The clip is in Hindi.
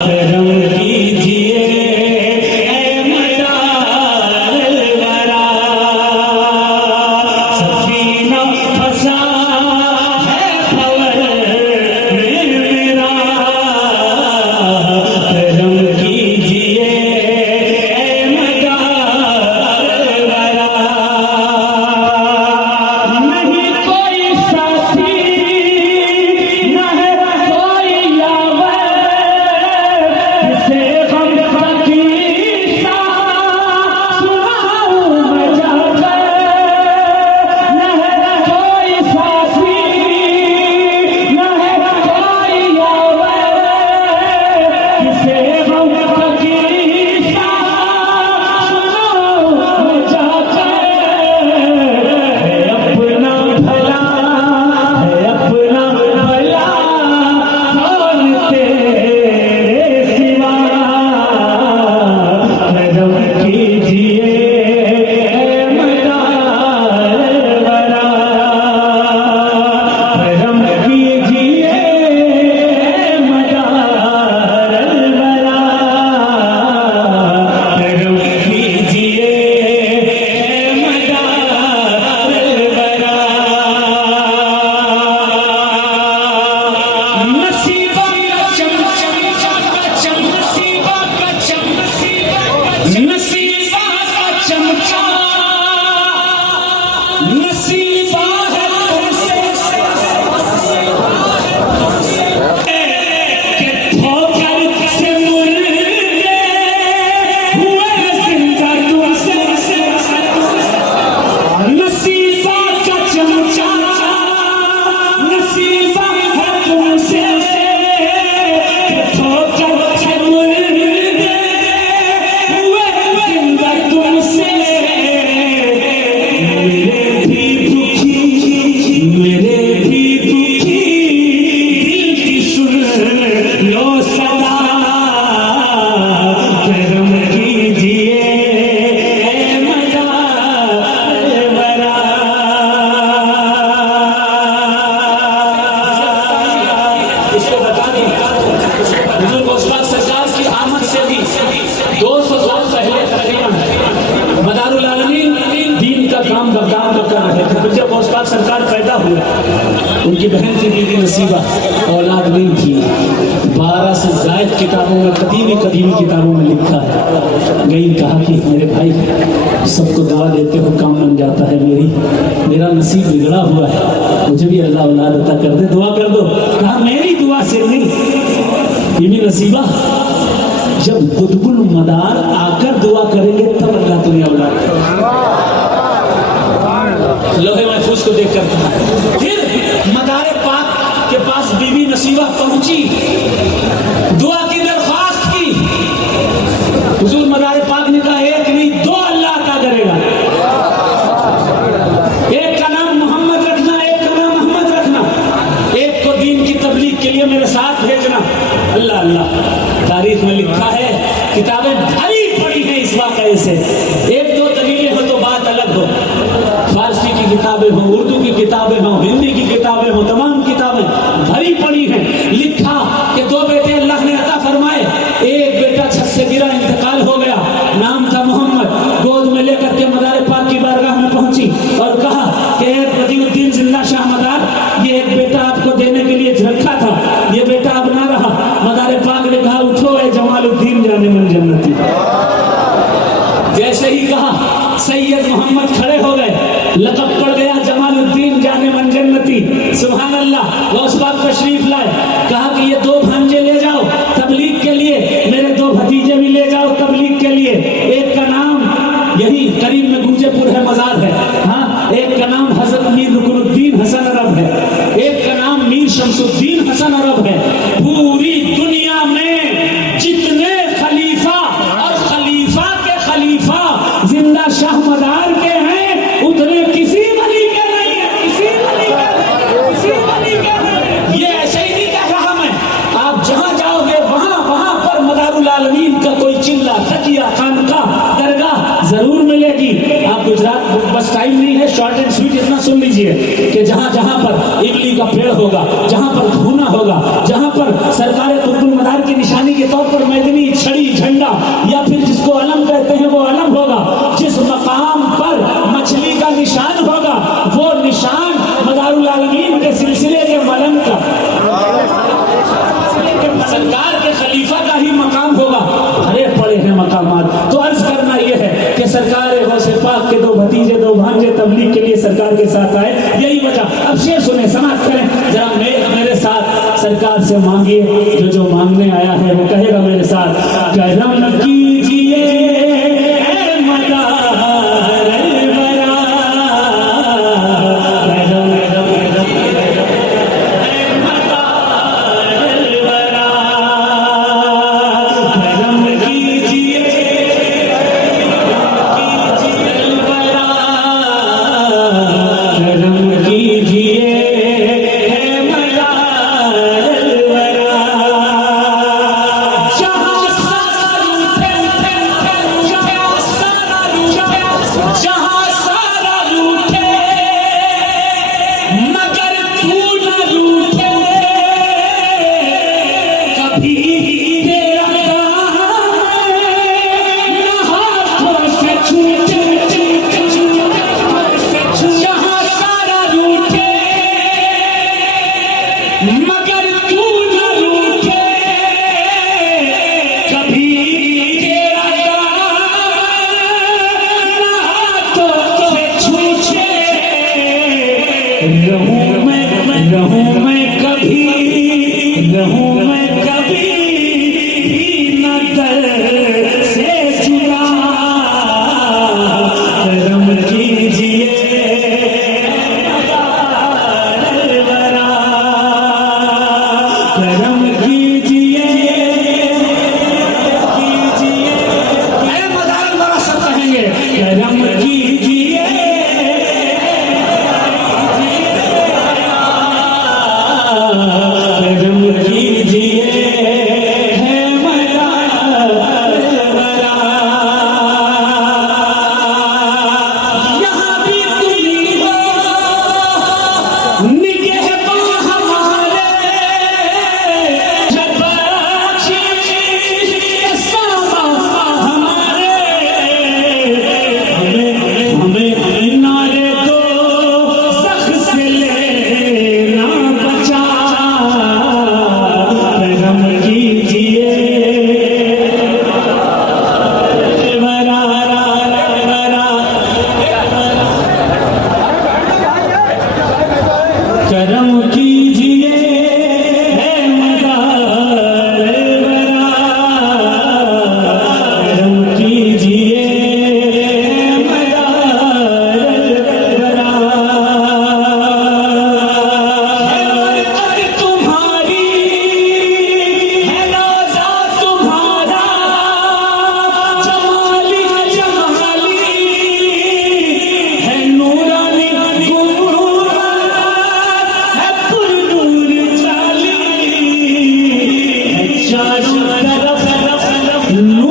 करम कीजिए ऐ मदार वरा, सफीना फंसा है भंवर में मेरा। करम कीजिए ऐ मदार वरा, नहीं कोई साथी न है कोई यावर, जिसे गम का किस्सा सुनाऊं मैं जाकर। न है कोई साथी न है कोई यावर, जिसे गम का किस्सा सुनाऊं मैं जाकर। है अपना भला है अपना भला कौन तेरे सिवा। करम कीजिए ऐ मदार वरा, करम कीजिए ऐ मदार वरा, करम कीजिए ऐ मदार वरा। नसीबा का चमचा का चम, नसीबा का चम, नसीबा का चमचा नसीबा है तुमसे, कि ठोकर से मुर्दे हुए जिंदा तुमसे। नसीबा का चमचा नसीबा है तुमसे, कि ठोकर से मुर्दे हुए जिंदा तुमसे। मेरे भी दुखी दिल की सुन लो सदा। करम कीजिए ऐ मदार वरा। इसको बता दें, हुजूर गौसपाक सरकार की आमद से भी 200 साल पहले तकरीबन मदारुल आलमीन दीन का काम बगदाद में कर रहे थे। फिर जब गौसपाक सरकार पैदा हुए, उनकी बहन थी बीबी नसीबा, औलाद नहीं थी। 12 से ज़ायद किताबों में कदीमी किताबों में लिखा है। गई कहा कि मेरे भाई सबको दुआ देते हो काम बन जाता है, मेरा नसीब बिगड़ा हुआ है, मुझे भी अल्लाह औलाद अता कर दे, दुआ कर दो। कहा मेरी दुआ से नहीं, बीबी नसीबा जब कुतुबुल मदार आकर दुआ करेंगे तब अल्लाह तुम्हें औलाद देगा। लोहे महफूज को देख कर कहा। फिर मदार पाक के पास बीबी नसीबा पहुंची, दुआ की दरख्वास्त की। हुजूर मदार पाक ने कहा एक नहीं 2 अल्लाह अता करेगा। एक का नाम मोहम्मद रखना, एक का नाम अहमद रखना, एक को दीन की तबलीग के लिए मेरे साथ भेजना। अल्लाह अल्लाह। तारीख में लिखा है, किताबें भरी पड़ी हैं इस वाक़े से। 1-2 दलीलें हो तो बात अलग हो। फारसी की किताबें हों, उर्दू की किताबें हों, हिंदी की किताबें हों, तमाम किताबें भरी पड़ी हैं। लिखा कि 2 बेटे अल्लाह ने अता फरमाए। एक बेटा छत से गिरा, इंतकाल हो गया, नाम था मोहम्मद। गोद में लेकर के मदार पाक की बारगाह में पहुंची और कहा कि बदियुद्दीन जिंदा शाह मदार, ये एक बेटा आपको देने के लिए रखा था, ये बेटा अब ना रहा। मदार पाक ने कहा उठो ए जमालुद्दीन जाने मन जन्नती। जैसे ही कहा सैयद मोहम्मद खड़े हो गए, लक़ब पड़ गया जमालुद्दीन जाने मन जन्नती। सुभान अल्लाह। गौस पाक तशरीफ लाए, कहा कि ये 2 भांजे ले जाओ तबलीग के लिए, मेरे 2 भतीजे भी ले जाओ तबलीग के लिए। एक का नाम यही करीब में गुंजेपुर है, मजार है, हाँ, एक का नाम हजरत मीर रुकनुद्दीन हसन अरब है, एक का नाम मीर शमसुद्दीन हसन अरब है। पूरी दुनिया में जितने खलीफा और खलीफा के खलीफा जिंदा शाह मदार के हैं, उतने किसी वली के नहीं है, किसी वली के नहीं, किसी वली के नहीं। ये ऐसे ही नहीं कह रहा मैं, आप जहां जाओगे वहां पर मदारुल आलमीन का कोई चिल्ला, तकिया, खानका, दरगाह जरूर मिलेगी। आप गुजरात, बस टाइम नहीं है, शॉर्ट एंड स्वीट इतना सुन लीजिए कि जहां जहां पर इमली का पेड़ होगा, जहां पर धूना होगा, जहां पर सरकार कुतुबुल मदार की निशानी के तौर पर सरकार गौसे पाक के दो भतीजे दो भांजे तबलीग के लिए सरकार के साथ आए, यही वजह। अब शेर सुने, समाप्त करें जरा। मेरे साथ सरकार से मांगिए, जो मांगने आया है वो कहेगा मेरे साथ। करम कीजिए चारों तरफ